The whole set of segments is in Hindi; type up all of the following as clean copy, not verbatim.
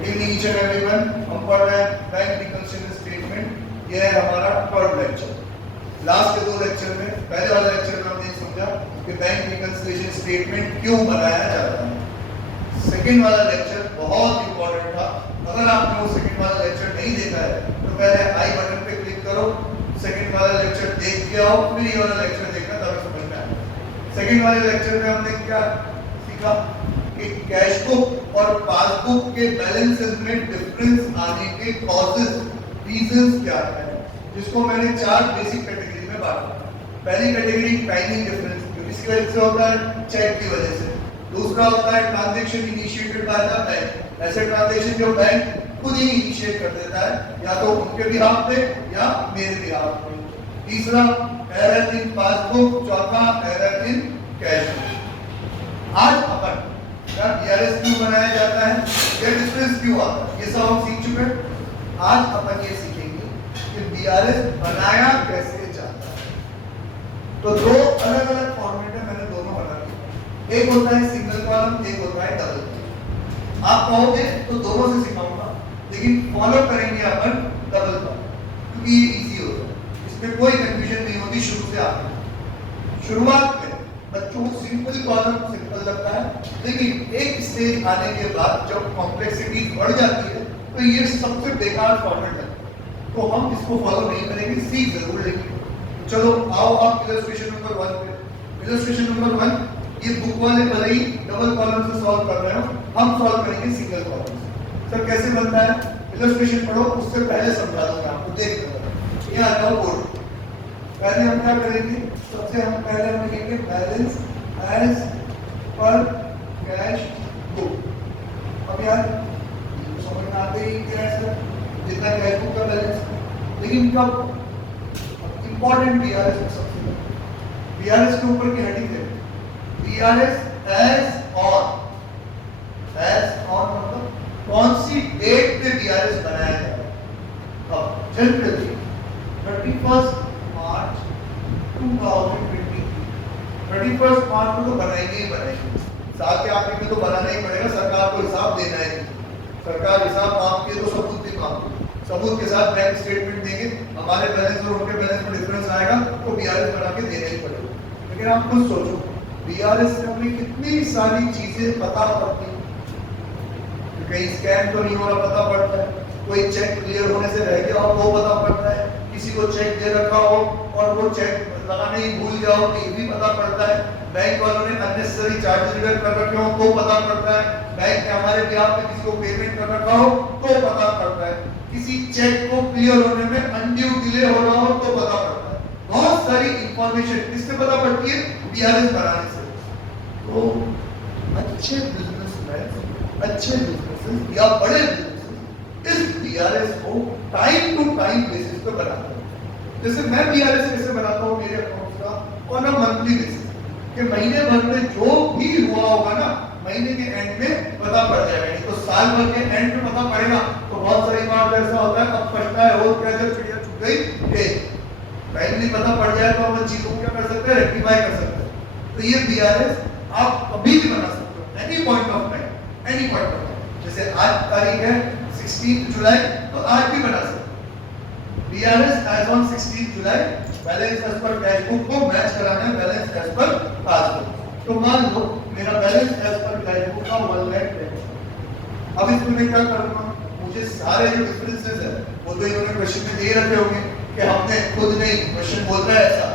Good evening each and everyone. हम पढ़ रहे हैं बैंक रिकंसिलिएशन स्टेटमेंट। यह है हमारा थर्ड लेक्चर। लास्ट के दो लेक्चर में, पहले वाले लेक्चर में हमने समझा कि बैंक रिकंसिलिएशन स्टेटमेंट क्यों बनाया जाता है। सेकंड वाला लेक्चर बहुत इंपॉर्टेंट था। अगर आपने वो सेकंड वाला लेक्चर नहीं देखा है तो पहले आई बटन पे क्लिक करो, सेकंड वाला लेक्चर देख के आओ, फिर ये वाला लेक्चर देखना, तब समझ में आएगा। सेकंड वाले लेक्चर में हमने क्या सीखा कि कैश बुक और पासबुक के बैलेंसेस में डिफरेंस आने के कॉजेस, रीजंस क्या है, जिसको मैंने चार बेसिक कैटेगरी में बांटा। पहली कैटेगरी टाइमिंग डिफरेंस, जो किसकी वजह से होता है, चेक की वजह से। दूसरा होता है transaction initiated by the bank, ऐसे ट्रांजैक्शन जो बैंक खुद ही इनिशिएट कर देता है, या तो उनके बिहाफ पे या मेरे बिहाफ पे। तीसरा एरर इन पासबुक, चौथा एरर इन कैश बुक। आज अपन बीआरएस क्यों बनाया जाता है, ये डिफरेंस क्यों आता है, ये सब हम सीख चुके हैं। आज अपन ये सीखेंगे कि बीआरएस बनाया कैसे जाता है। तो दो अलग अलग फॉर्मेट है, मैंने दोनों बना दिए। एक होता है सिंगल कॉलम, एक होता है डबल कॉलम। आप कहोगे तो दोनों से सिखाऊंगा, लेकिन फॉलो करेंगे अपन डबल कॉलम क्योंकि ये इजी होता है, इसमें कोई कंफ्यूजन नहीं होती शुरू से आगे। शुरुआत में बच्चों को सिंपल कॉलम सिंपल लगता है, लेकिन एक स्टेज आने के बाद जब कॉम्प्लेक्सिटी बढ़ जाती है तो ये सबसे बेकार फॉर्मेट लगता है। तो हम इसको फॉलो नहीं करेंगे, सीख जरूर लेंगे। चलो आओ आप इलस्ट्रेशन नंबर 1 पे। इलस्ट्रेशन नंबर 1, ये बुक वाले भले ही डबल कॉलम से सॉल्व कर रहे हो, हम सॉल्व करेंगे सिंगल कॉलम से। सर कैसे बनता है, इलस्ट्रेशन पढ़ो, उससे पहले समझा दूंगा आपको, देख लो। ये आ जाओ बोर्ड। पहले हम क्या करेंगे, सबसे हम पहले हम लिखेंगे balance as per cash book. अब यार समझ में आते ही क्या है सर, जितना कैश बुक का बैलेंस, लेकिन कब इंपॉर्टेंट बीआरएस में सबसे बीआरएस के ऊपर की हेडिंग है BRS as on. As on मतलब कौन सी डेट पे बीआरएस बनाया जाएगा। अब जनरली 31 मार्च 2023, 31 मार्च को तो बनाएंगे ही बनाएंगे, साल के आखिर में तो बनाना ही पड़ेगा, सरकार को हिसाब देना है। सरकार हिसाब मांगती है तो सबूत भी मांगती है, सबूत के साथ बैंक स्टेटमेंट देंगे, हमारे बैलेंस और उनके बैलेंस में डिफरेंस आएगा तो बीआरएस बना के देना ही पड़ेगा। लेकिन आप खुद सोचो, बीआरएस से हमें कितनी सारी चीजें पता पड़ती है। कहीं स्कैम तो नहीं हो रहा पता पड़ता है, कोई चेक क्लियर होने से रह गया हो वो पता पड़ता है, किसी को चेक दे रखा हो और वो चेक लगाने ही भूल जाओ तो ये भी पता पड़ता है, बैंक वालों ने अननेसेसरी चार्जेस रिजर्व कर रखे हो तो पता पड़ता है, बैंक ने हमारे बिहाफ पे किसी को पेमेंट कर रखा हो तो पता पड़ता है, किसी चेक को क्लियर होने में अनड्यू डिले हो रहा हो तो पता पड़ता है। बहुत सारी इंफॉर्मेशन किससे पता पड़ती है, बीआरएस बनाने से। तो अच्छे बिजनेसमैन, अच्छे बिजनेसेस या बड़े बिजनेसेस इस बीआरएस को टाइम टू टाइम बेसिस पे बनाते हैं। जैसे मैं बीआरएस कैसे बनाता हूँ मेरे अकाउंट का ऑन अ मंथली बेसिस, कि महीने भर में जो भी हुआ होगा ना महीने के एंड में पता पड़ जाएगा। तो साल भर के एंड में पता पड़ेगा तो बहुत सारी बार ऐसा होता है, अब पछता है और क्या जब चिड़िया छुप गई, टाइमली पता पड़ जाए तो हम चीजों को क्या कर सकते हैं, रेक्टिफाई कर सकते हैं। तो ये बीआरएस आप कभी भी बना सकते हो, any point of time, any point of time. जैसे आज तारीख है 16 जुलाई, तो आज भी बना सकते हैं। BRS as on 16 July, balance as per cash book को मैच कराना है बैलेंस एज पर पासबुक। तो मान लो मेरा balance as per cash book का 1 लाख है। अब इसमें मैं क्या करूंगा, मुझे सारे जो डिफरेंसेस है वो तो इन्होंने क्वेश्चन में दे रखे होंगे कि हमने खुद नहीं, क्वेश्चन बोलता है ऐसा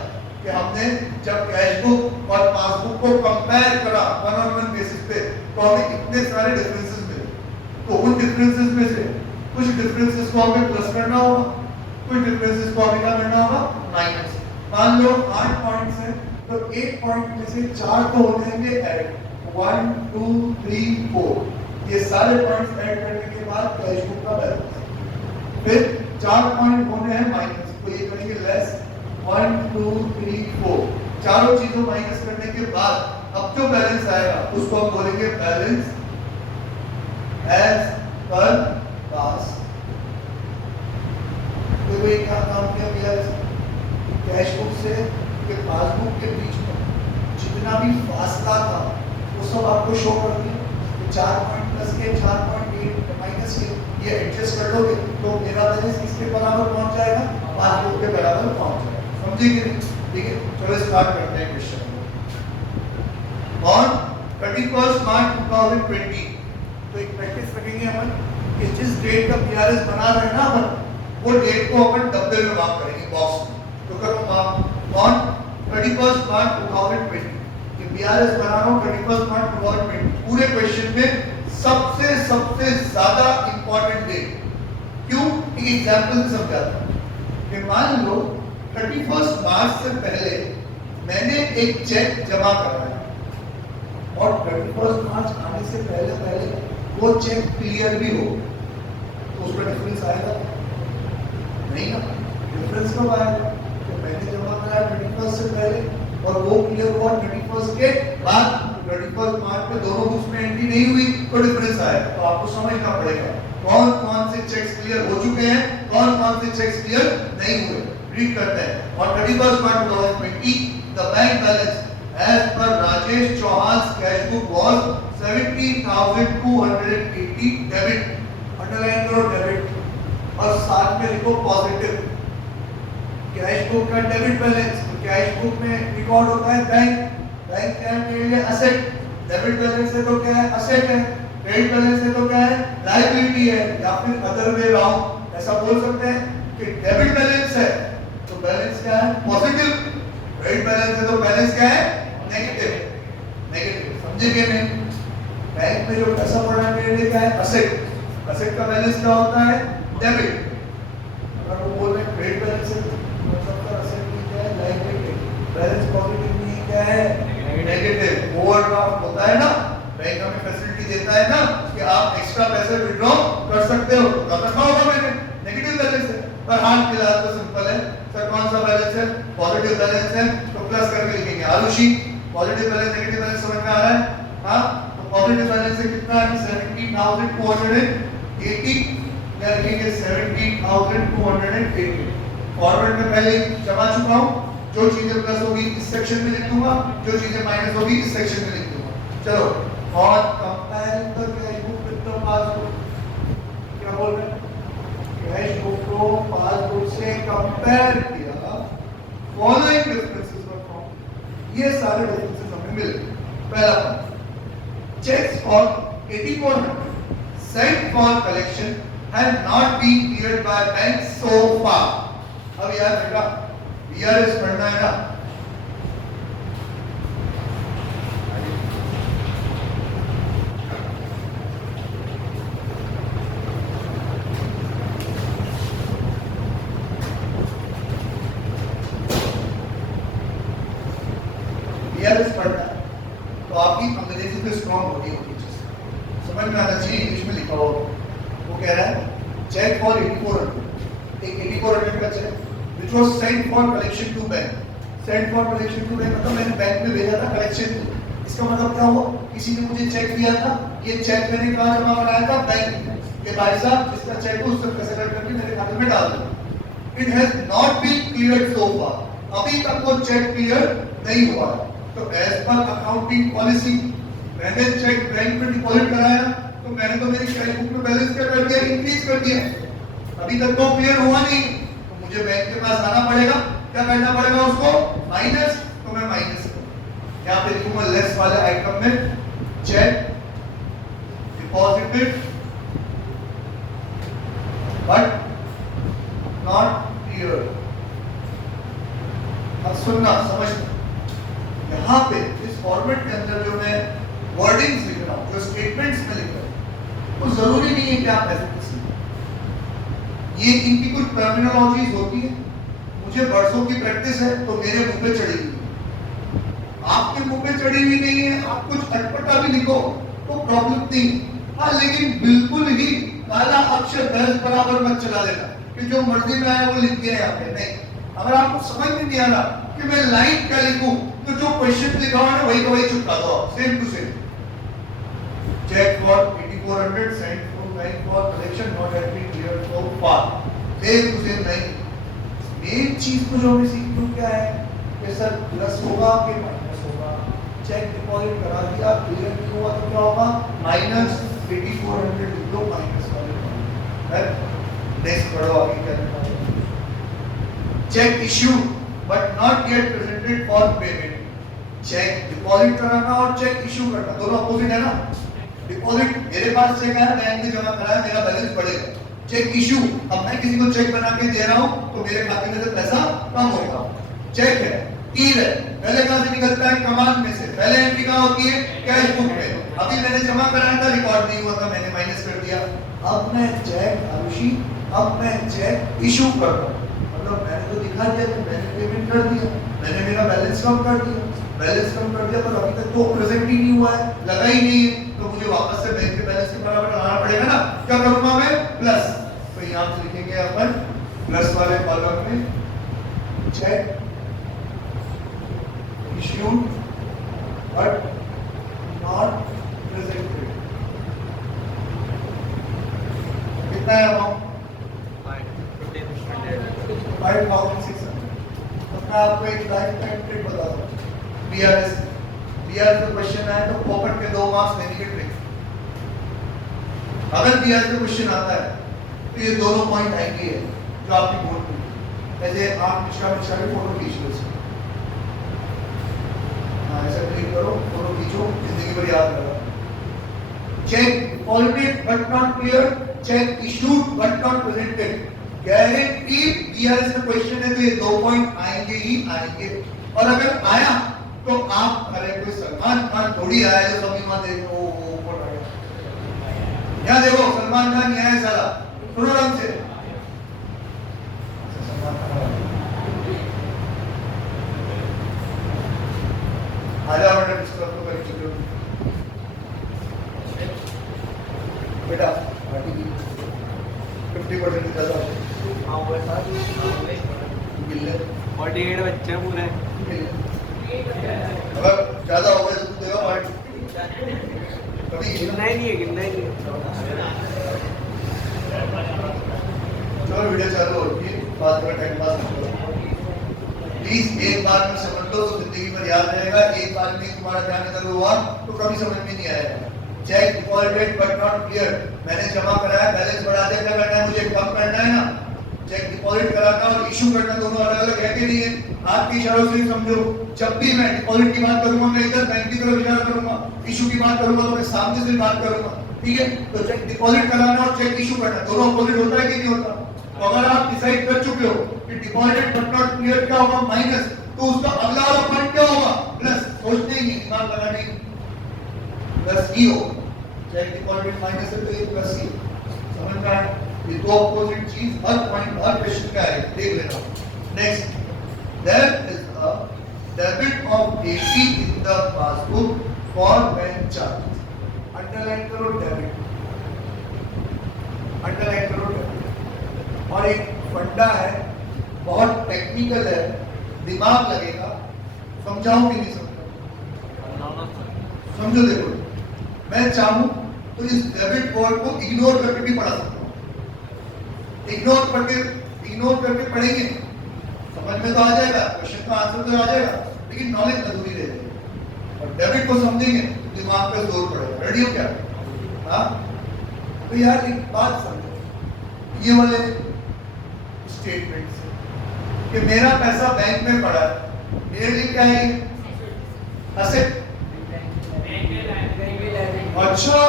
कि हमने जब कैश बुक और पासबुक को कंपेयर करा वन ऑन वन बेसिस पे तो हमें इतने सारे डिफरेंसेस मिले। तो उन डिफरेंसेस में से कुछ डिफरेंसेस को हमें प्लस करना होगा, कुछ डिफरेंसेस को हमें क्या करना होगा, माइनस। मान लो 8 पॉइंट्स हैं तो 1 पॉइंट में से 4 तो हो जाएंगे ऐड, 1 2 3 4, ये सारे पॉइंट्स ऐड करने के बाद कैश बुक का बैलेंस। फिर 4 पॉइंट होने हैं माइनस, तो ये करेंगे लेस, 1 2 3 4, चारों चीजों माइनस करने के बाद अब जो बैलेंस आएगा उसको हम बोलेंगे बैलेंस एज पर पास। तो ये क्या काम किया बीआरएस, कैश बुक से के पासबुक के बीच में जितना भी फासला था वो सब आपको शो कर दिया। 4 पॉइंट प्लस के ये 4.8 माइनस ये एडजस्ट कर लोगे तो मेरा बैलेंस किसके बराबर पहुंच जाएगा, 5 के बराबर पहुंच जाएगा। समझे कि नहीं? ठीक है, चलो स्टार्ट करते हैं क्वेश्चन। ऑन 31 मार्च 2020 तो एक प्रैक्टिस रखेंगे अपन कि जिस डेट का पीआरएस बना रहे हैं ना अपन, वो डेट को अपन डब्बे में मार्क करेंगे बॉक्स में। तो करो मार्क ऑन 31 मार्च 2020 ये पीआरएस बना रहा हूं 31 मार्च 2020। पूरे क्वेश्चन में सबसे ज्यादा इंपॉर्टेंट डेट क्यों, एक एग्जांपल से समझाता हूं कि मान लो 31 मार्च से पहले मैंने एक चेक जमा कराया और 31 मार्च आने से पहले वो चेक क्लियर भी हो तो उसमें डिफरेंस आएगा नहीं ना? डिफरेंस कब आएगा? तो मैंने जमा कराया 31 से पहले और वो क्लियर हुआ 31 के बाद। 31 मार्च में दोनों बुक्स में एंट्री नहीं हुई तो डिफरेंस आएगा। तो आपको समझना पड़ेगा कौन कौन से चेक्स क्लियर हो चुके हैं, कौन कौन से चेक्स क्लियर नहीं हुए। रीड करते हैं। और 31 मार्च 2020 the bank balance as per Rajesh Chauhan's cash book was 17,280 debit, underline करो डेबिट और साथ में लिखो पॉजिटिव। कैश बुक का डेबिट बैलेंस, कैश बुक में रिकॉर्ड होता है बैंक, बैंक क्या है मेरे लिए एसेट, डेबिट बैलेंस है तो क्या है एसेट है, क्रेडिट बैलेंस है तो क्या है लायबिलिटी है, या फिर अदर वे राउंड ऐसा बोल सकते हैं कि डेबिट बैलेंस है तो बैलेंस क्या है पॉजिटिव, क्रेडिट बैलेंस है तो बैलेंस क्या है नेगेटिव। नेगेटिव समझे कि नहीं? बैंक में जो पैसा पड़ा है मेरे लिए क्या है एसेट, एसेट का बैलेंस क्या होता है डेबिट। अगर वो बोल रहे हैं क्रेडिट बैलेंस है मतलब का एसेट में क्या है लायबिलिटी, बैलेंस पॉजिटिव में क्या है नेगेटिव। ओवरड्राफ्ट होता है ना, बैंक हमें फैसिलिटी देता है ना कि आप एक्स्ट्रा पैसे विथड्रॉ कर सकते हो, तो रखा होगा मैंने नेगेटिव बैलेंस है। पर हाल फिलहाल तो सिंपल है सर, कौन सा बैलेंस है पॉजिटिव बैलेंस है तो प्लस करके लिखेंगे आलूशी। पॉजिटिव बैलेंस नेगेटिव बैलेंस समझ में आ रहा है? हाँ, तो पॉजिटिव बैलेंस से कितना है 17,280 या लिखेंगे 17,280। फॉरवर्ड में पहले जमा चुका हूं, जो चीजें प्लस होगी इस सेक्शन में लिख दूंगा, जो चीजें माइनस होगी इस सेक्शन में लिख दूंगा। चलो और compare the cash book with the passbook, क्या बोल रहे हैं कैश बुक को पासबुक से कंपेयर किया, फॉलोइंग डिफरेंसेस वर फाउंड। ये सारे डिफरेंसेस हमें मिले। पहला checks for 8400 sent for collection have not been cleared by bank so far। अब यार बेटा बीआरएस पढ़ना है ना, बीआरएस पढ़ना है तो आपकी अंग्रेजी तो स्ट्रॉन्ग होती है, समझ में आना चाहिए इंग्लिश में लिखा हुआ। वो कह रहा है चेक फॉर 8400, एक 8400 का check which was sent for collection to bank। sent for collection to bank मतलब मैंने बैंक में भेजा था कलेक्शन के लिए। इसका मतलब क्या हुआ, किसी ने मुझे चेक दिया था, ये चेक मैंने कहाँ जमा कराया था बैंक में, कि भाई साहब जिसका चेक हो उससे पैसे कट करके मेरे खाते में डाल दो। It has not been cleared so far, अभी तक वो चेक क्लियर नहीं हुआ है। तो एज पर अकाउंटिंग पॉलिसी मैंने चेक बैंक में डिपॉजिट कराया तो मैंने तो मेरी कैश बुक में बैलेंस क्या कर दिया, इंक्रीज कर दिया। अभी तक तो क्लियर हुआ नहीं तो मुझे बैंक के पास आना पड़ेगा, क्या करना पड़ेगा उसको माइनस, तो मैं माइनस करूंगा। यहाँ पे लिखूंगा लेस वाले आइटम में check deposited but not clear. अब सुनना समझना, यहाँ पे इस फॉर्मेट के अंदर जो मैं वर्डिंग्स लिख रहा हूँ, जो स्टेटमेंट्स में लिख रहा हूँ, तो जरूरी नहीं है कि आप ऐसे किसी, ये इनकी कुछ टर्मिनोलॉजीज होती है। मुझे वर्षों की प्रैक्टिस है तो मेरे मुंह पे चढ़ी हुई है, आपके मुंह पे चढ़ी हुई नहीं है। आप कुछ अटपटा भी लिखो तो प्रॉब्लम नहीं, हाँ, लेकिन बिल्कुल ही काला अक्षर दर्ज बराबर मत चला देना कि जो मर्जी में आया वो लिख दिया यहाँ पे। नहीं, अगर आपको समझ में नहीं आ रहा कि मैं लाइन क्या लिखूं तो जो क्वेश्चन लिखा हुआ है वही का वही चिपका दो, same to same. Cheque for 8400 sent from bank for collection not had been cleared so far, same to same. नहीं, मेन चीज को जो हमें सीखनी क्या है कि सर प्लस होगा कि माइनस होगा। चेक डिपॉजिट करा दिया, क्लियर नहीं हुआ तो क्या होगा माइनस, 8400 लिख लो माइनस वाले। नेक्स्ट पढ़ो आगे क्या लिखा है। Cheque issue but not yet presented for payment. Cheque deposit कराना और चेक इश्यू करना दोनों अपोजिट है ना। डिपॉजिट मेरे पास चेक है, बैंक में जमा करा है, मेरा बैलेंस बढ़ेगा। चेक इश्यू, अब मैं किसी को चेक बना के दे रहा हूं तो मेरे खाते में से पैसा कम होगा। चेक है, ईर है, पहले कहां से निकलता है? कमांड में से। पहले एंट्री कहां होती है? कैश बुक में। अभी मैंने जमा कराया था, रिकॉर्ड नहीं हुआ था, मैंने माइनस कर दिया। अब मैं चेक आरुषि, अब मैं चेक इशू कर रहा हूं, मतलब मैंने तो दिखा दिया कि मैंने पेमेंट कर दिया, मैंने मेरा बैलेंस कम कर दिया, बैलेंस कम कर दिया, पर अभी तक तो प्रेजेंट ही नहीं हुआ है, लगा ही नहीं है, तो मुझे वापस से बैंक के बैलेंस के बराबर लगाना पड़ेगा ना। क्या करूंगा मैं? प्लस। तो यहां से लिखेंगे अपन प्लस वाले कॉलम में check issued but not presented। कितना है अमाउंट? 5600। तो मैं आपको एक लाइफ टाइम ट्रिक बता दूं। बीआरएस का क्वेश्चन आए तो पॉकेट के 2 मार्क्स लेने की ट्रिक। अगर बीआरएस का क्वेश्चन आता है तो ये दोनों पॉइंट आएंगे जो आपकी बोर्ड में, ऐसे आप मिश्रा की फोटो खींच लो, ऐसा क्लिक करो, फोटो खींचो, जिंदगी भर याद रहेगा। Check deposited but not clear, check issued but not presented. Guarantee BRS का क्वेश्चन है तो ये 2 पॉइंट आएंगे ही आएंगे। और अगर आया तो आप, अरे कोई सलमान खान थोड़ी आया जो सभी वहां देखो ऊपर आ गया। यहाँ देखो सलमान खान नहीं आया साला, सुनो ढंग से। आजा बेटा, डिस्कस तो कर चुके हो बेटा। 50% ज्यादा हाँ वो था मिल ले 48 बच्चे पूरे। अगर ज्यादा हो गए तो तू देगा पार्टी कभी। गिनना ही नहीं है, गिनना ही नहीं है। चलो वीडियो चालू होती है, बात का टाइम पास मत करो प्लीज। एक बार में समझ लो तो जिंदगी भर याद रहेगा, एक बार में तुम्हारा ध्यान इधर हुआ तो कभी समझ में नहीं आएगा। Check deposited but not clear, मैंने जमा कराया, बैलेंस बढ़ा दे, क्या करना है मुझे? कम करना है ना। चेक डिपॉजिट कराना और इशू करना दोनों अलग अलग है कि नहीं है? आपके इशारों से समझो। जब भी मैं डिपॉजिट की बात करूंगा मैं इधर बैंक की तरफ इशारा करूंगा, इशू की बात करूंगा तो मैं सामने से बात करूंगा, ठीक है? तो चेक डिपॉजिट कराना और चेक इशू करना दोनों अपोजिट होता है कि नहीं होता? तो अगर आप डिसाइड कर चुके हो कि डिपॉजिट बट नॉट क्लियर क्या होगा? माइनस, तो उसका अगला वाला पॉइंट क्या होगा? प्लस। सोचते ही नहीं, दिमाग लगाने ही, प्लस ही होगा। चेक डिपॉजिट माइनस है तो ये प्लस ही, समझ में आया? ये दो अपोजिट चीज हर पॉइंट हर क्वेश्चन का है, देख लेना। Next, there is a debit of 80 in the passbook for bank charges। Underline करो डेबिट, अंडरलाइन करो डेबिट। और एक फंडा है, बहुत टेक्निकल है, दिमाग लगेगा, समझाऊं कि नहीं समझाऊं? समझो, देखो मैं चाहूं तो इस डेबिट वर्ड को इग्नोर करके भी पढ़ा सकता हूं। इग्नोर करके पढ़ेंगे, समझ में तो आ जाएगा, क्वेश्चन का आंसर तो आ जाएगा, लेकिन नॉलेज अधूरी रह जाएगी। और डेबिट को समझेंगे तो दिमाग पे जोर पड़ेगा। रेडी हो क्या? हाँ, तो यार एक बात समझो, ये वाले स्टेटमेंट से कि मेरा पैसा बैंक में पड़ा है, मेरे लिए क्या है? असेट। अच्छा,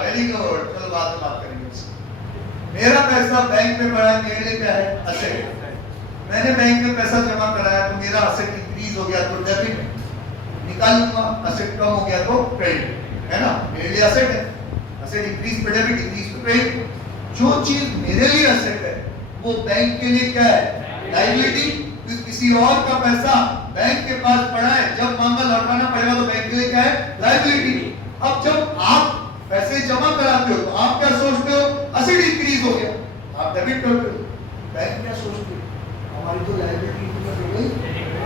वेरी गुड, चलो बाद में बात करेंगे इसकी। मेरा पैसा बैंक में पड़ा है, मेरे लिए क्या है? असेट। मैंने बैंक में पैसा जमा कराया तो मेरा असेट इंक्रीज हो गया तो डेबिट निकालूंगा, असेट कम हो गया तो क्रेडिट, है ना? मेरे लिए असेट है, असेट इंक्रीज पे डेबिट, इंक्रीज पे क्रेडिट। जो चीज मेरे लिए असेट है वो बैंक के लिए क्या है? लायबिलिटी। किसी और का पैसा बैंक के पास पड़ा है, जब मांगा लौटाना पड़ेगा तो बैंक के लिए क्या है? लायबिलिटी। अब जब आप पैसे जमा कराते हो तो आप क्या सोचते हो? असेट इंक्रीज हो गया, आप डेबिट करते हो। बैंक क्या सोचते हो? हमारी तो लायबिलिटी इंक्रीज हो गई,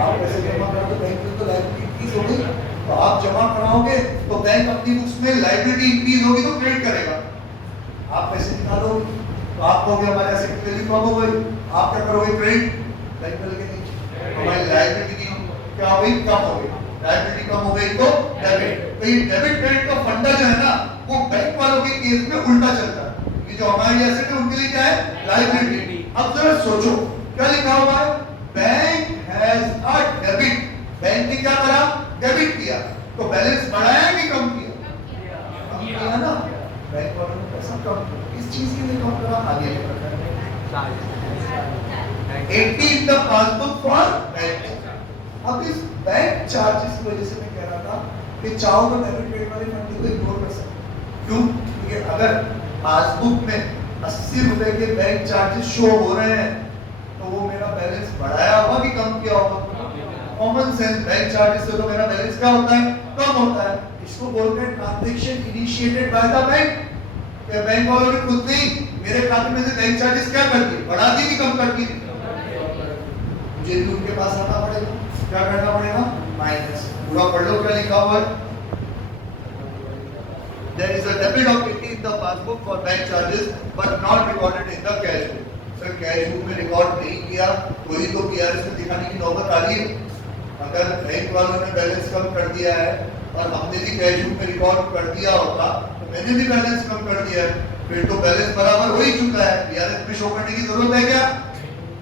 आप पैसे जमा कराते बैंक में तो लायबिलिटी इंक्रीज हो गई, तो आप जमा कराओगे तो बैंक अपनी बुक्स में लायबिलिटी इंक्रीज होगी तो क्रेडिट करेगा। आप पैसे निकालोगे तो आप कहोगे हमारे एसेट की वैल्यू कम हो गई, आप क्या करोगे? क्रेडिट। बैंक में लेके नहीं, हमारी लायबिलिटी क्या हो गई? कम हो गई। लायबिलिटी कम हो गई तो डेबिट। तो ये डेबिट क्रेडिट का फंडा जो है ना, वो बैंक वालों के केस में उल्टा चलता है। ये जो हमारी एसेट है उनके लिए क्या है, लायबिलिटी। अब जरा सोचो क्या लिखा हुआ है, bank has a debit, bank ने क्या करा, डेबिट किया, तो बैलेंस बढ़ाया कि कम किया, कम किया ना, बैंक वालों ने पैसा कम किया, इस चीज के लिए कम करा, आगे 80 in the passbook for bank। अब इस बैंक चार्जेस की वजह से मैं कह रहा था कि चाहो तो डेबिट क्रेडिट वाले फंड को इग्नोर कर सकते। क्यों? क्योंकि अगर पासबुक में 80 रुपए के बैंक चार्जेस शो हो रहे हैं तो वो मेरा बैलेंस बढ़ाया होगा कि कम किया होगा? कॉमन सेंस, बैंक चार्जेस से तो मेरा बैलेंस क्या होता है, कम होता है। इसको बोलते हैं transaction initiated by the bank. क्या बैंक वालों ने खुद नहीं मेरे खाते में से बैंक चार्जेस क्या कर दिए, बढ़ा दिए कि कम कर दिए? मुझे भी उनके पास आना पड़ेगा, क्या करना पड़ेगा, माइनस। पूरा पढ़ लो क्या लिखा हुआ है। There is a debit of 80 in the passbook for bank charges but not recorded in the cash book। Sir cash book में रिकॉर्ड नहीं किया, कोई तो पीआरएस में दिखाने की नौबत आ रही है। अगर बैंक वालों ने बैलेंस कम कर दिया है और हमने भी कैश बुक में रिकॉर्ड कर दिया होता तो मैंने भी बैलेंस कम कर दिया है, फिर तो बैलेंस बराबर हो ही चुका है। पीआरएस में शो करने की जरूरत है क्या?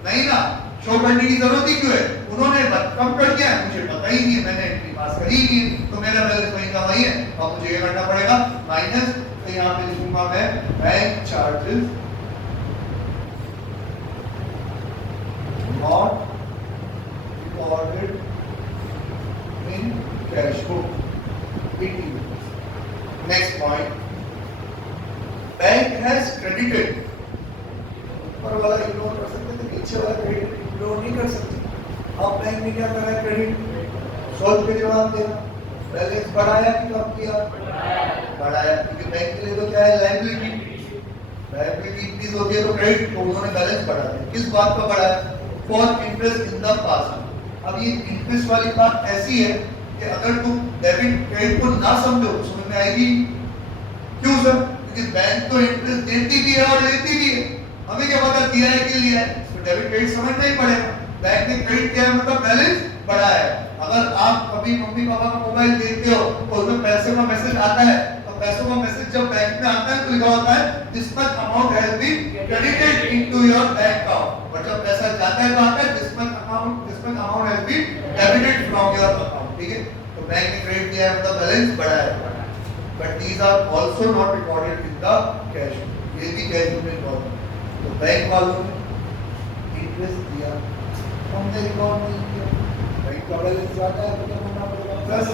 नहीं ना, शो करने की जरूरत ही क्यों है? उन्होंने कम कर दिया है, मुझे पता ही नहीं है, मैंने एंट्री पास करी ही नहीं, तो मेरा बैलेंस वहीं का वहीं है। अब मुझे ये करना पड़ेगा माइनस, तो यहाँ पे लिखूंगा मैं bank charges not recorded in cash book 80। Next point, bank has credited, ऊपर वाला इग्नोर कर सकते थे, नीचे वाला क्रेडिट इग्नोर नहीं कर सकते। अब बैंक ने क्या करा है, क्रेडिट सोल्व के जवाब देना, बैलेंस बढ़ाया कि कम किया, बढ़ाया, क्योंकि बैंक के लिए तो क्या है, लायबिलिटी, लायबिलिटी इंक्रीज होती है तो क्रेडिट, तो उन्होंने बैलेंस बढ़ा दिया। किस बात का बढ़ाया, for interest in the past. अब ये इंटरेस्ट वाली बात ऐसी है कि अगर तुम डेबिट क्रेडिट को ना समझो तो समझ में आएगी क्यों सर, क्योंकि बैंक तो इंटरेस्ट देती भी है और लेती भी है, हमें क्या पता दिया है कि लिया है, तो डेबिट क्रेडिट समझना ही पड़ेगा। बैंक ने क्रेडिट किया है मतलब बैलेंस बढ़ाया है। अगर आप कभी मम्मी पापा का मोबाइल देखते हो तो उसमें पैसे का मैसेज आता है, तो पैसों का मैसेज जब बैंक में आता है तो लिखा होता है this much amount has been credited into your bank account, और जब पैसा जाता है तो आता है this much amount has been debited from your account. ठीक है, तो बैंक ने क्रेडिट किया है मतलब बैलेंस बढ़ाया है, but these are also not recorded in the cash, ये भी कैश बुक में रिकॉर्ड है। तो बैंक वालों ने इंटरेस्ट दिया, हमने रिकॉर्ड नहीं किया, बैंक का बैलेंस ज्यादा है तो क्या करना पड़ेगा, प्लस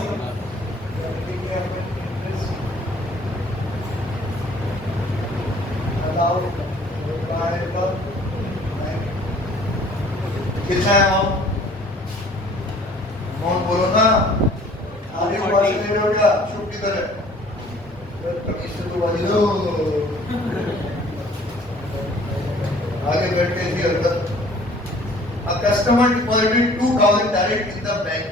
कितना है अमाउंट बोलो ना, आगे ऊपर से ले लो क्या शुभ की तरह, कमीज से तो वाली लो, आगे बैठ के ऐसी हरकत। A customer deposited 2000 direct in the bank,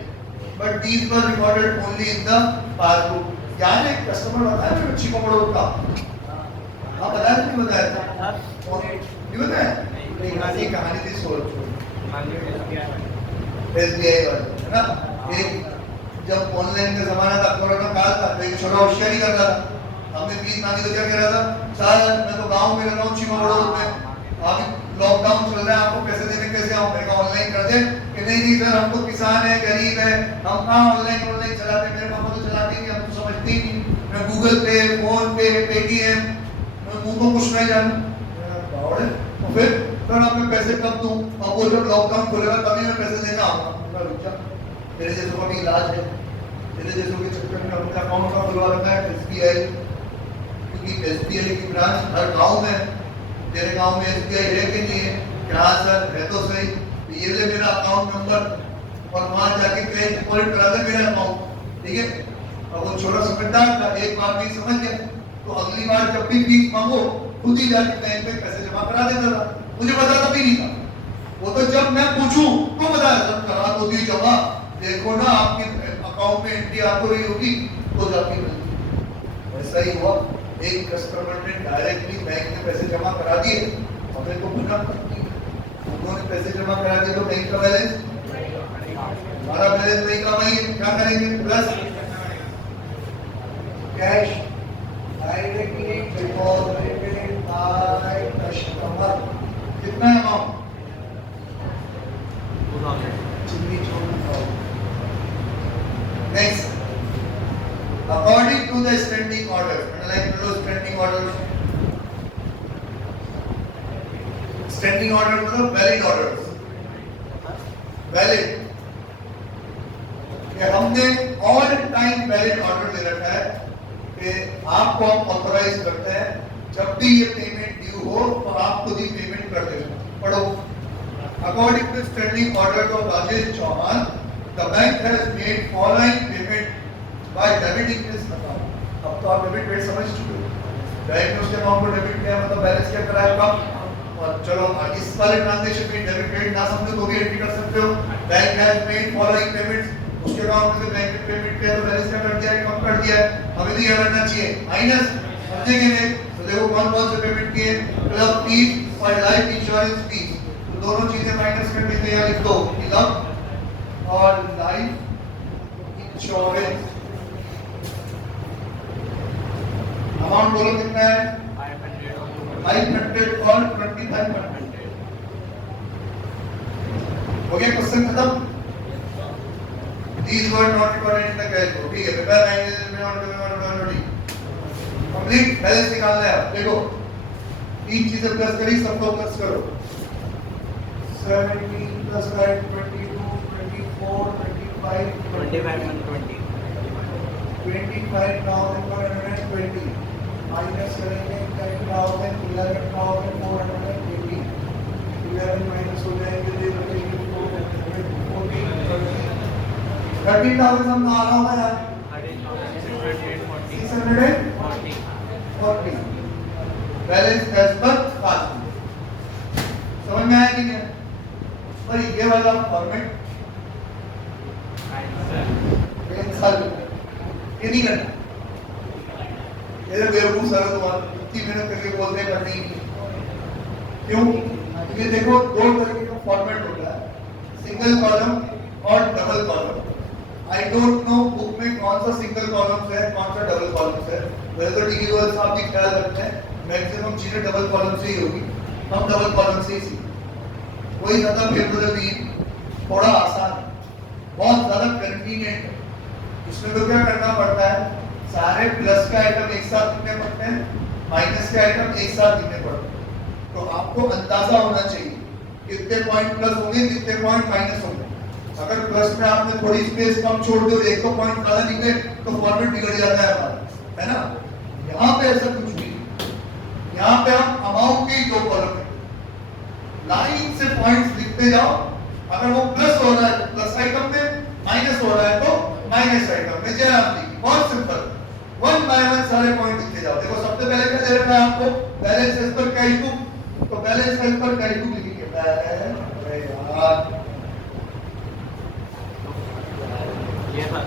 but these were recorded only in the passbook। याद है कस्टमर बताया ना अच्छी पकड़ो का, हाँ बताया नहीं बताया था, नहीं बताया, नहीं कहानी थी सोच SBI वाले है ना, एक जब ऑनलाइन का जमाना था, कोरोना काल था, तो एक छोटा होशियारी कर रहा था, हमने फीस मांगी तो क्या कह रहा था, सर मैं तो गाँव में रह रहा हूँ चिमावड़ों में, अभी लॉकडाउन चल रहा है, आपको पैसे देने कैसे आऊं, मेरे को ऑनलाइन कर दे कि नहीं जी सर हम तो किसान है, गरीब है, हम कहाँ ऑनलाइन चलाते, मेरे पापा तो चलाते नहीं, हम तो समझते ही नहीं, मैं गूगल पे, फोन पे, पेटीएम, मैं मुंह तो कुछ नहीं जानू, तो फिर सर आपने पैसे कब दूं, अब बोल रहे लॉकडाउन खुलेगा तभी मैं पैसे देने आऊंगा। मेरे जैसों का भी इलाज है, मेरे जैसों के चक्कर में अपना अकाउंट का खुलवा रखा है SBI, क्योंकि SBI की ब्रांच हर गाँव में, तेरे गांव में SBI है कि नहीं है, क्या सर है तो सही, ये ले मेरा अकाउंट नंबर और वहां जाके कैश डिपॉजिट करा दे मेरा अकाउंट। ठीक है, अब वो छोटा समझदार था, एक बार नहीं समझ गया तो अगली बार जब भी फीस मांगो खुद ही जाके बैंक में पैसे जमा करा देता था, मुझे पता तभी नहीं था, वो तो जब मैं पूछूं तो बताया सर करा तो दी जमा, देखो ना आपके अकाउंट में एंट्री आ तो रही होगी तो जाके मिलती। ऐसा ही हुआ, एक कस्टमर ने डायरेक्टली बैंक में पैसे जमा करा दिए, हमें तो गुना उन्होंने पैसे जमा करा दिए तो बैंक का बैलेंस, हमारा बैलेंस नहीं कमाई, क्या करेंगे, plus cash deposited by customer कितना अमाउंट चिन्नी छोड़ना next according to the standing order underline below standing order मतलब valid orders valid कि हमने ऑल टाइम वैलिड ऑर्डर दे रखा है कि आपको हम ऑथराइज करते हैं जब भी ये पेमेंट ड्यू हो तो आप खुद ही पेमेंट कर देना पढ़ो according to standing order of Rajesh Chauhan the bank has made following payment by debiting this account अब तो आप डेबिट पेड समझ चुके हो बैंक ने उसके अमाउंट को डेबिट किया मतलब बैलेंस क्या कराया कब और चलो इस वाले ट्रांजैक्शन में डेबिट पेड ना समझो तो भी एंट्री कर सकते हो bank has made following payments उसके अकाउंट में बैंक में पेमेंट किया तो बैलेंस क्या कर दिया है कम कर दिया है हमें भी याद रखना चाहिए माइनस समझेंगे नहीं तो देखो कौन से पेमेंट किए क्लब फीस और लाइफ इंश्योरेंस फीस तो दोनों चीजें माइनस करके तो यहाँ लिख दो क्लब और लाइफ इंश्योरेंस अमाउंट बोलो कितना है 500 और 2500 हो गया क्वेश्चन खत्म These were not recorded in the cash book. ठीक है, prepare language complete बैलेंस निकालना है आप देखो तीन चीजें प्लस करी सबको प्लस करो 17 plus 5 22 24 25 25,120 माइनस करेंगे 10,000 11,480 11 माइनस हो जाएंगे 13,000 हम आ रहा है यार 640 बैलेंस एज पर पास समझ में आया कि नहीं पर ये वाला फॉर्मेट ये नहीं करना मेरे बेवकूफ सर तुम्हारा इतनी मेहनत करके बोलते हैं करनी नहीं क्यों ये देखो दो तरीके का फॉर्मेट होता है सिंगल कॉलम और double column I don't know book में कौन सा सिंगल कॉलम है कौन सा डबल कॉलम है वैसे तो डिग्री वाले साहब भी ख्याल रखते हैं मैक्सिमम चीजें डबल कॉलम से ही होगी हम डबल कॉलम से ही सीखें कोई ज्यादा फेवरेबल नहीं थोड़ा आसान बहुत ज्यादा कन्वीनियंट है इसमें तो क्या करना पड़ता है सारे प्लस के आइटम एक साथ लिखने पड़ते हैं माइनस के आइटम एक साथ लिखने पड़ते हैं तो आपको अंदाजा होना चाहिए कितने पॉइंट प्लस होंगे कितने पॉइंट माइनस होंगे अगर प्लस में आपने थोड़ी स्पेस कम छोड़ दी और एक दो पॉइंट ज्यादा निकले तो फॉर्मेट बिगड़ जाता है हमारा है ना यहाँ पे ऐसा कुछ नहीं यहाँ पे हम अमाउंट के ही दो कॉलम है लाइन से पॉइंट्स लिखते जाओ अगर वो प्लस हो रहा है तो प्लस आइटम में माइनस हो रहा है तो माइनस आइटम में जय राम जी बहुत सिंपल वन बाय वन सारे पॉइंट लिखते जाओ देखो सबसे पहले क्या दे रखा है आपको balance as per cash book तो balance as per cash book लिखेंगे अरे यार ये था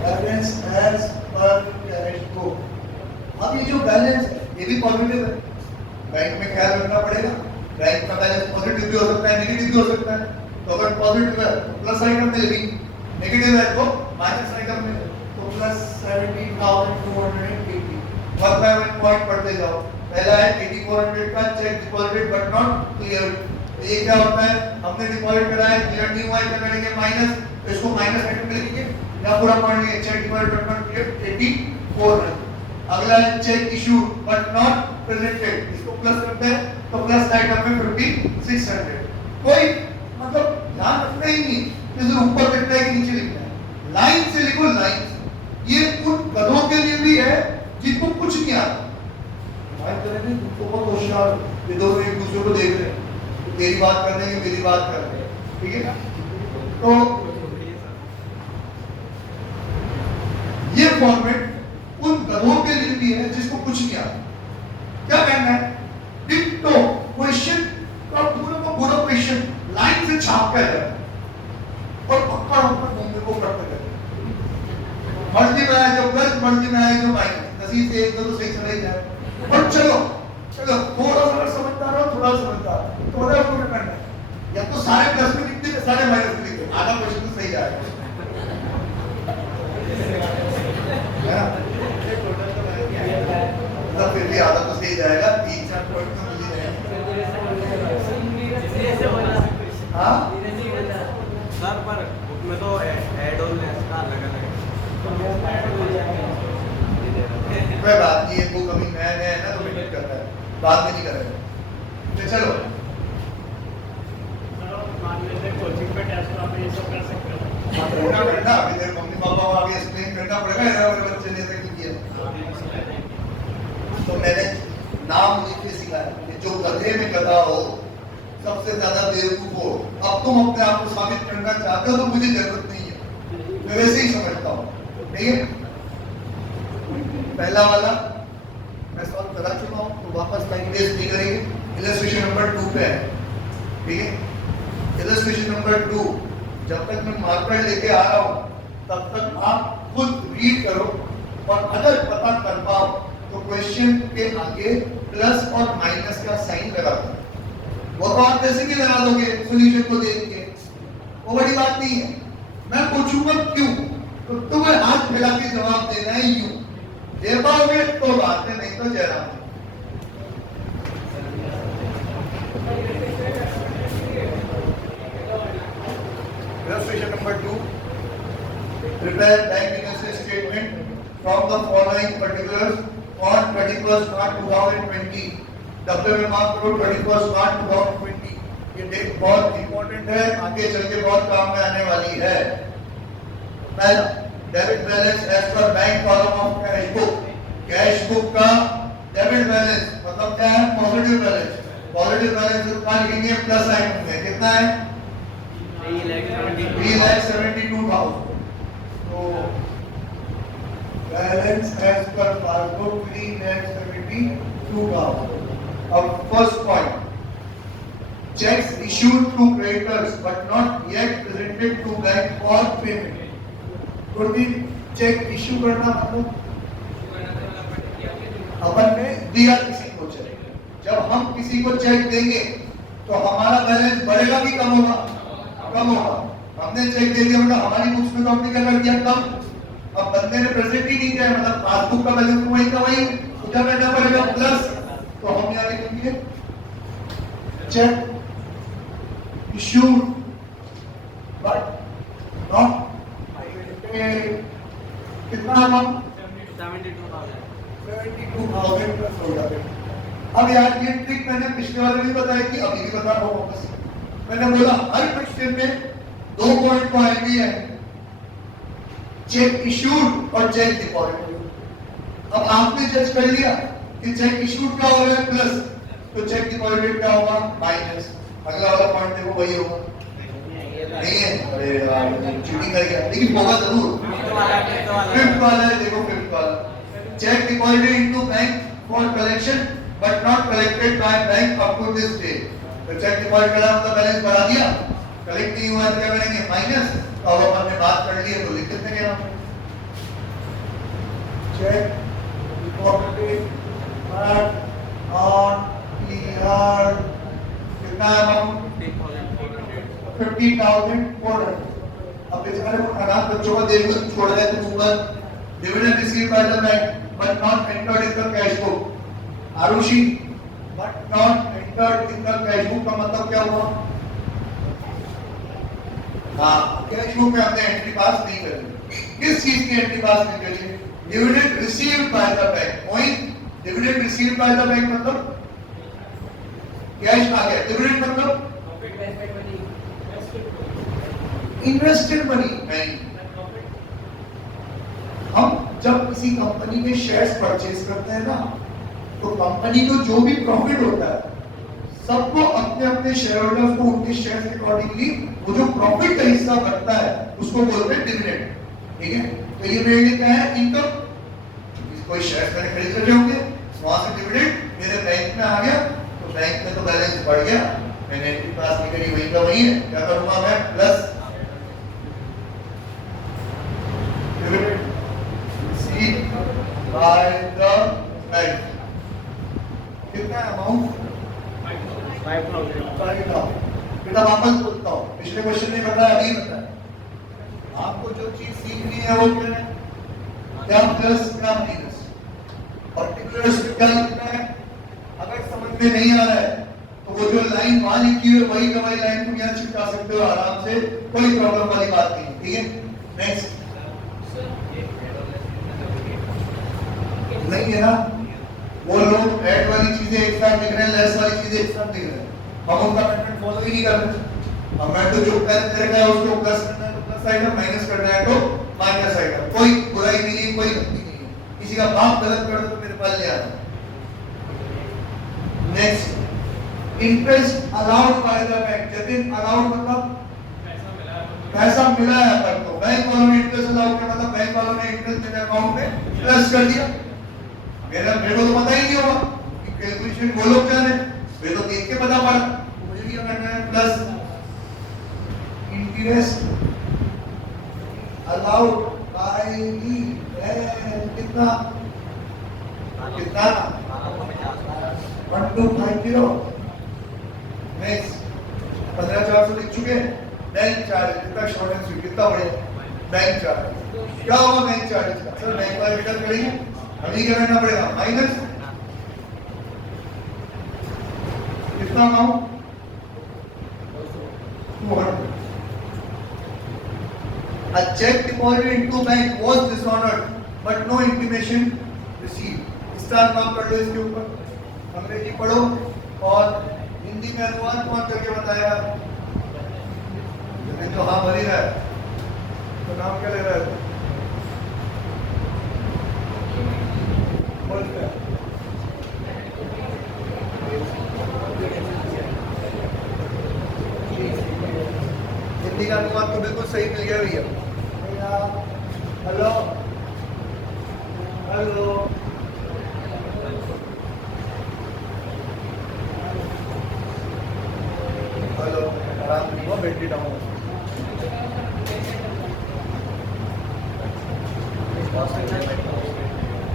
balance as per cash book अब ये जो बैलेंस है ये भी पॉजिटिव है बैंक में ख्याल रखना पड़ेगा बैंक का बैलेंस पॉजिटिव भी हो सकता है नेगेटिव भी हो सकता है तो अगर पॉजिटिव है तो प्लस आइटम में लिखेंगे नेगेटिव है तो माइनस आइटम में तो plus 17,280 one by one point पढ़ते जाओ पहला है 8400 का check deposited but not clear ये क्या होता है हमने डिपॉजिट कराया क्लियर नहीं हुआ है क्या करेंगे माइनस तो इसको माइनस आइटम में लिखेंगे या पूरा पॉइंट लिखेंगे cheque deposited but not clear 8400 अगला है cheque issue but not presented इसको प्लस करते हैं तो प्लस आइटम में 5600 कोई मतलब ध्यान रखना ही नहीं कि जो ऊपर लिखना है कि नीचे लिखना है लाइन से लिखो लाइन ये उन गधों के लिए भी है जिनको कुछ नहीं आता भाई करेंगे तुमको बहुत होशियार ये दोनों एक दूसरे को देख रहे हैं तेरी बात कर रहे हैं मेरी बात कर रहे हैं ठीक है तो ये फॉर्मेट उन गधों के लिए भी है जिसको कुछ नहीं आता क्या करना है डिक्टो क्वेश्चन का पूरा क्वेश्चन लाइन से छाप कर है और पक्का ऊपर बंदे को करते गए मर्जी में आए जो प्लस मर्जी में आए जो माइनस नसीब से एक दो तो सही चले जाए और चलो चलो थोड़ा सा समझदार हो थोड़ा समझदार तो उधर आपको क्या करना है या तो सारे प्लस में लिखते हैं सारे माइनस में लिखते हैं आधा क्वेश्चन तो सही आएगा है ना कोई बात नहीं, ये बुक अभी नया नया है ना, तो मेहनत करता है, बाद में नहीं करेगा। तो चलो मान लेते हैं कोचिंग पे टेस्ट आप ये सब कर सकते हो। करना अभी तेरे मम्मी पापा को आगे एक्सप्लेन करना पड़ेगा, ऐसा मेरे बच्चे ने ऐसा क्यों किया। तो मैंने नाम लिख के सिखाया कि जो गधे में गधा हो, सबसे ज्यादा बेवकूफ हो। अब तुम अपने आप को साबित करना चाहते हो तो मुझे जरूरत नहीं है, मैं वैसे ही समझता हूँ। ठीक है, पहला वाला मैं सॉल्व करा चुका हूँ, तो वापस टाइम वेस्ट नहीं करेंगे। इलस्ट्रेशन नंबर 2 पे है, ठीक है। इलस्ट्रेशन नंबर 2, जब तक मैं मार्कर लेके आ रहा हूँ तब तक आप खुद रीड करो, और अगर पता कर पाओ तो क्वेश्चन के आगे प्लस और माइनस का साइन लगा दो। वो तो आप वैसे भी लगा दोगे सॉल्यूशन को देख के, वो बड़ी बात नहीं है। मैं पूछूंगा क्यों, तो तुम्हें हाथ फैला के जवाब देना है यूं। दे पाओगे तो बात है, नहीं तो Jairam. Illustration number 2. Prepare bank reconciliation statement from the following particulars on 31st March 2020. W में मार्क करो 31st March 2020। ये डेट बहुत इंपॉर्टेंट है, आगे चल के बहुत काम में आने वाली है। पहला, debit balance as per bank column of cash book. Cash book का डेबिट बैलेंस मतलब क्या है? Positive balance. पॉजिटिव बैलेंस का लिखेंगे प्लस साइन होंगे, कितना है? 3,72,000। तो बैलेंस एज पर पासबुक 3,72,000। अब first point, checks issued to creditors but not yet presented to bank for payment। तो भी चेक इशू करना मतलब अपन ने दिया किसी को चेक, जब हम किसी को चेक देंगे तो हमारा बैलेंस बढ़ेगा कि कम होगा? कम होगा। हमने चेक दे दिया मतलब हमारी बुक्स में तो हमने क्या कर दिया? कम। अब बंदे ने प्रेजेंट ही नहीं किया, मतलब पासबुक का बैलेंस वही का वही, तो क्या करना पड़ेगा? प्लस। तो हम यहाँ लिखेंगे cheque issued but not paid। कितना अमाउंट? 72,000 प्लस हो गया। अब यार ये ट्रिक मैंने पिछले वाले भी बताई थी, अभी भी बता रहा हूँ वापस। मैंने बोला हर क्वेश्चन में 2 पॉइंट तो आएंगे है, चेक इशूड और चेक डिपॉजिटेड। अब आपने जज कर लिया कि चेक इशूड क्या हो रहा है प्लस, तो चेक डिपॉजिटेड क्या होगा? माइनस। अगला वाला पॉइंट देखो वही होगा, नहीं है? अरे यार चीटिंग कर गया, लेकिन होगा जरूर। फिफ्थ वाला है, देखो फिफ्थ वाला, cheque deposited into bank for collection but not collected by bank up to this date. तो चेक डिपॉजिट करा मतलब बैलेंस बढ़ा दिया, कलेक्ट नहीं हुआ तो क्या करेंगे? माइनस। अब अपन ने बात कर ली है तो लिख देते हैं हम check deposited but on clear. कितना अमाउंट? 50,400। अब बेचारे को अनाथ बच्चों को देख छोड़ दिया तो ऊपर dividend received by the bank but not entered in the cash book. Aarushi, but not entered in the cash book का मतलब क्या हुआ? हाँ, कैश बुक में हमने एंट्री पास नहीं करी। किस चीज की एंट्री पास नहीं करी? Dividend received by the bank. वही dividend received by the bank मतलब कैश आ गया, डिविडेंड मतलब इन्वेस्टेड मनी नहीं। हम जब किसी कंपनी के शेयर्स परचेज करते हैं ना, तो कंपनी को जो भी प्रॉफिट होता है सबको अपने अपने शेयर होल्डर्स को उनके शेयर्स के अकॉर्डिंगली वो जो प्रॉफिट का हिस्सा बनता है उसको बोलते हैं डिविडेंड। ठीक है, तो ये मेरे लिए क्या है? इनकम। कोई शेयर्स मैंने खरीद रहे होंगे, वहां से डिविडेंड मेरे बैंक में आ गया, तो बैंक में तो बैलेंस बढ़ गया, मैंने एंट्री पास नहीं करी, वही का वही है। क्या करूंगा मैं? Plus dividend received by the bank. कितना अमाउंट? 5,000। बेटा वापस बोलता हूँ, पिछले क्वेश्चन में बताया, अभी बताया। आपको जो चीज सीखनी है वो क्या है? क्या प्लस क्या माइनस, पर्टिकुलर्स क्या लिखना है। अगर समझ में नहीं आ रहा है तो वो जो लाइन वहां लिखी है वही का वही लाइन तुम यहाँ चिपका सकते हो आराम से, कोई प्रॉब्लम वाली बात नहीं। ठीक है, नेक्स्ट नहीं है ना, वो लोग ऐड वाली चीजें एक साथ दिख रहे हैं, लेस वाली चीजें एक साथ दिख रहे हैं, हम उनका पैटर्न फॉलो ही नहीं कर रहे। अब मैं तो जो कर रहा है उसको प्लस करना है तो प्लस आएगा, माइनस करना है तो माइनस आएगा, कोई बुराई नहीं है, कोई गलती नहीं है, किसी का बाप गलत कर दो तो मेरे पास ले आना। Next, interest allowed by the bank. Jatin, allowed मतलब पैसा मिला है अपन को, बैंक वालों ने इंटरेस्ट अलाउड किया, मतलब बैंक वालों ने इंटरेस्ट मेरे अकाउंट में प्लस कर दिया। मेरे को तो पता ही नहीं होगा कि कैलकुलेशन वो लोग जाने, मेरे तो देख के पता पड़ा, मुझे भी करना है plus interest allowed by the कितना कितना 1250। नेक्स्ट 15400 लिख चुके हैं। बैंक चार्ज कितना शॉर्ट एंड स्वीट, कितना बढ़िया। बैंक चार्ज क्या होगा बैंक चार्ज का? सर बैंक वाले रिटर्न करेंगे, हमें क्या करना पड़ेगा, माइनस कितना amount 200। A check deposited into bank was dishonored but no intimation received। Star mark कर लो इसके ऊपर, अंग्रेजी पढ़ो और हिंदी में अनुवाद कौन करके बताएगा? लेकिन तो हाँ भरी है, तो नाम क्या ले रहा है? बोल क्या? हिंदी का अनुवाद तो बिल्कुल सही मिल गया भैया। हेलो हेलो, हेलो, आराम से बैठ डाउन।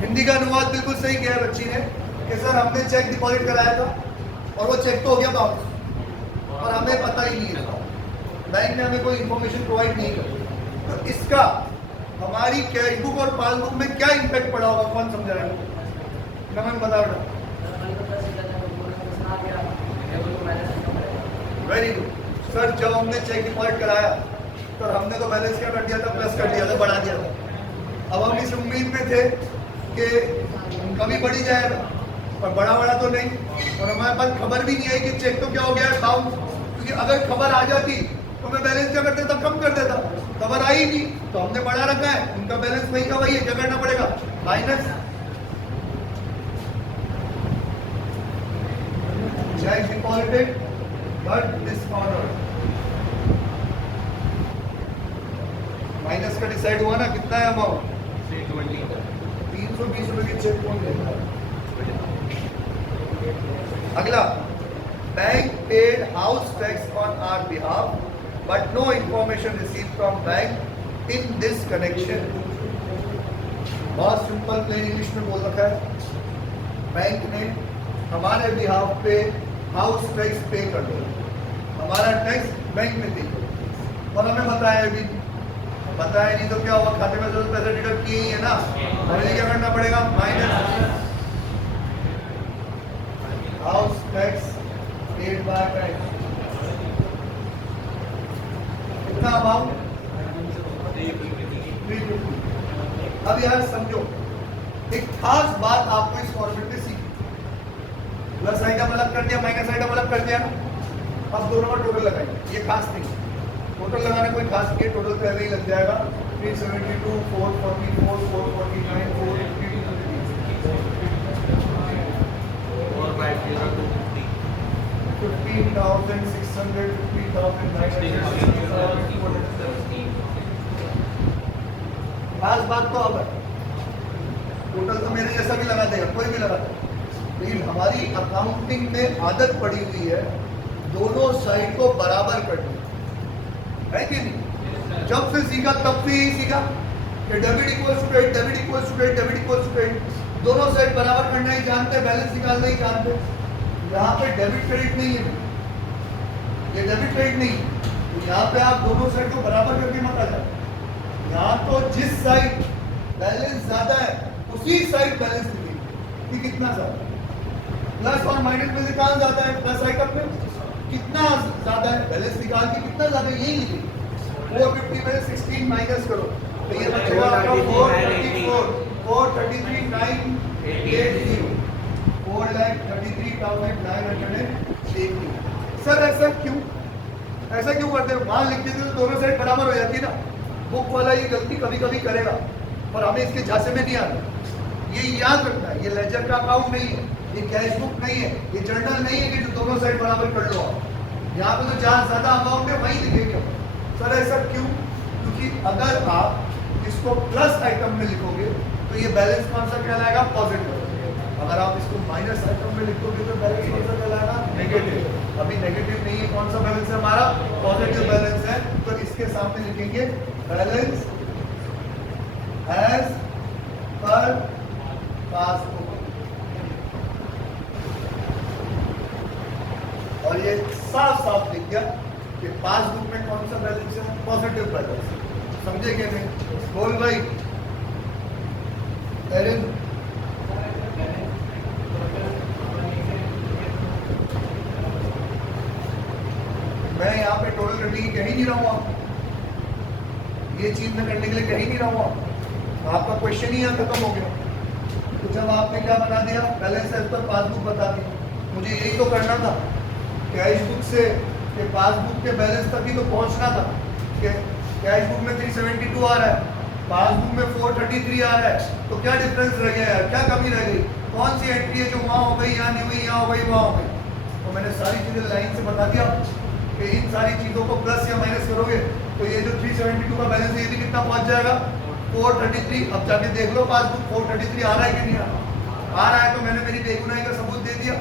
हिंदी का अनुवाद बिल्कुल सही किया है बच्ची ने कि सर हमने चेक डिपॉजिट कराया था और वो चेक तो हो गया बाउंस और हमें पता ही नहीं था, बैंक ने हमें कोई इंफॉर्मेशन प्रोवाइड नहीं करी। तो इसका हमारी कैश बुक और पासबुक में क्या इम्पैक्ट पड़ा होगा, कौन समझा रहा है? नमन बता बेटा। वेरी गुड सर, जब हमने चेक डिपॉजिट कराया तो हमने तो बैलेंस क्या कर दिया था, प्लस कर दिया था, बढ़ा दिया था। अब हम इस उम्मीद में थे कि कभी बढ़ी जाएगा, पर बड़ा तो नहीं, और हमारे पास खबर भी नहीं आई कि चेक तो क्या हो गया है बाउंस, क्योंकि अगर खबर आ जाती तो मैं बैलेंस क्या कर देता, कम कर देता। खबर आई नहीं तो हमने बढ़ा रखा है, उनका बैलेंस वही का वही है, क्या करना पड़ेगा, minus. Check deposited but dishonoured, minus का डिसाइड हुआ ना, कितना है अमाउंट 320 रुपए की चेक कौन देता है? अगला, bank paid house tax on our behalf but no information receive from bank in this connection. बहुत सिंपल प्लेन इंग्लिश में बोल रखा है, बैंक ने हमारे बिहाफ पे हाउस टैक्स पे कर दिया, हमारा टैक्स बैंक में दे और हमें बताया भी, बताया नहीं तो क्या हुआ, खाते में जरूर पैसे डिडक्ट किए ही है ना, हमें क्या करना पड़ेगा, minus house tax paid by bank. कितना अमाउंट 350। अब यार समझो, एक खास बात आपको इस फॉर्मेट में सीखी, प्लस आइटम अलग कर दिया, माइनस आइटम अलग कर दिया ना, अब दोनों का टोटल लगाएंगे, ये खास नहीं, टोटल लगाने कोई खास नहीं है, टोटल पहले ही लग जाएगा 372, 444, 449, 452, 15,600, 50,900। खास बात तो अब है, टोटल तो मेरे जैसा भी लगा देगा, कोई भी लगा देगा, लेकिन हमारी अकाउंटिंग में आदत पड़ी हुई है दोनों साइड को बराबर करनी, है कि नहीं? जब से सीखा तब से ही सीखा कि debit equals to credit, debit equals to credit, debit equals to credit, दोनों साइड बराबर करना ही जानते, बैलेंस निकालना ही जानते। यहाँ पे डेबिट क्रेडिट नहीं है, ये डेबिट क्रेडिट नहीं है, तो यहाँ पे आप दोनों साइड को बराबर करके मत आ जाए। यहाँ तो जिस साइड बैलेंस ज्यादा है उसी साइड बैलेंस मिलेगी कि कितना ज्यादा, प्लस और माइनस में से कहाँ ज्यादा है, प्लस आइटम में कितना ज्यादा है, बैलेंस निकाल के कितना ज्यादा है यही लिखेगी। 450 में 16 माइनस करो तो ये बचेगा आपका 434, 433, 80 4,33,980। सर ऐसा क्यों करते हो? वहां लिख देते तो दोनों साइड बराबर हो जाती ना। बुक वाला ये गलती कभी कभी करेगा पर हमें इसके झांसे में नहीं आना। ये याद रखना है, ये लेजर का अकाउंट नहीं है, ये कैश बुक नहीं है, ये जर्नल नहीं है कि जो दोनों साइड बराबर कर लो आप। यहाँ पे तो जहाँ ज्यादा अमाउंट है वही लिखेंगे। सर ऐसा क्यों? क्योंकि अगर आप इसको प्लस आइटम में लिखोगे तो ये बैलेंस कौन सा कहलाएगा? पॉजिटिव। अगर आप इसको माइनस आइटम में लिखोगे तो बैलेंस कौन सा कहलाएगा? नेगेटिव। अभी नेगेटिव नहीं है, कौन सा बैलेंस है हमारा? पॉजिटिव बैलेंस है। तो इसके सामने लिखेंगे बैलेंस एज पर पासबुक। और ये साफ साफ लिख दिया कि पासबुक में कौन सा बैलेंस है? Positive balance. समझे क्या नहीं? बोल भाई एरिन। मैं यहाँ पे टोटल करने की कहीं नहीं रहूँगा, ये चीज में करने के लिए कहीं नहीं रहूँगा। आपका क्वेश्चन ही यहाँ खत्म हो गया। तो जब आपने क्या बना दिया? बैलेंस एज पर पासबुक बता दी। मुझे यही तो करना था, कैश बुक से के पासबुक के बैलेंस तक ही तो पहुँचना था। कैश बुक में 372 आ रहा है, पासबुक में 433 आ रहा है, तो क्या डिफरेंस रह गया यार? क्या कमी रह गई? कौन सी एंट्री है जो वहाँ हो गई, यहाँ नहीं हुई, यहाँ हो गई, वहाँ हो गई? तो मैंने सारी चीजें लाइन से बता दिया कि इन सारी चीजों को प्लस या माइनस करोगे तो ये जो 372 का बैलेंस है ये भी कितना पहुंच जाएगा? 433। अब जाके देख लो पासबुक 433 आ रहा है कि नहीं आ रहा। आ रहा है तो मैंने मेरी बेगुनाही का सबूत दे दिया,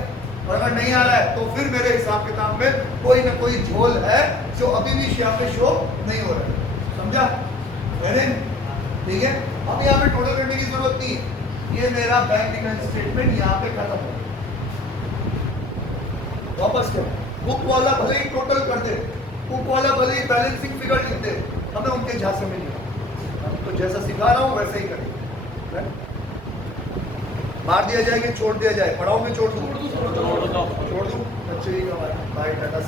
और अगर नहीं आ रहा है तो फिर मेरे हिसाब किताब में कोई ना कोई झोल है जो अभी भी यहाँ पे शो नहीं हो रहा है। समझा? ठीक है। अब यहाँ पे टोटल करने की जरूरत नहीं है। ये मेरा बैंक रिकॉर्ड स्टेटमेंट यहाँ पे खत्म हो। वापस करो। बुक वाला भले ही टोटल कर दे, बुक वाला भले ही बैलेंसिंग फिगर लिख दे, हमें उनके झांसे में नहीं। हम तो जैसा सिखा रहा हूँ वैसे ही करेंगे। मार दिया जाए कि छोड़ दिया जाए? पढ़ाओ में छोड़ दूँ? छोड़ दूँ? अच्छा ही बाय टाटा।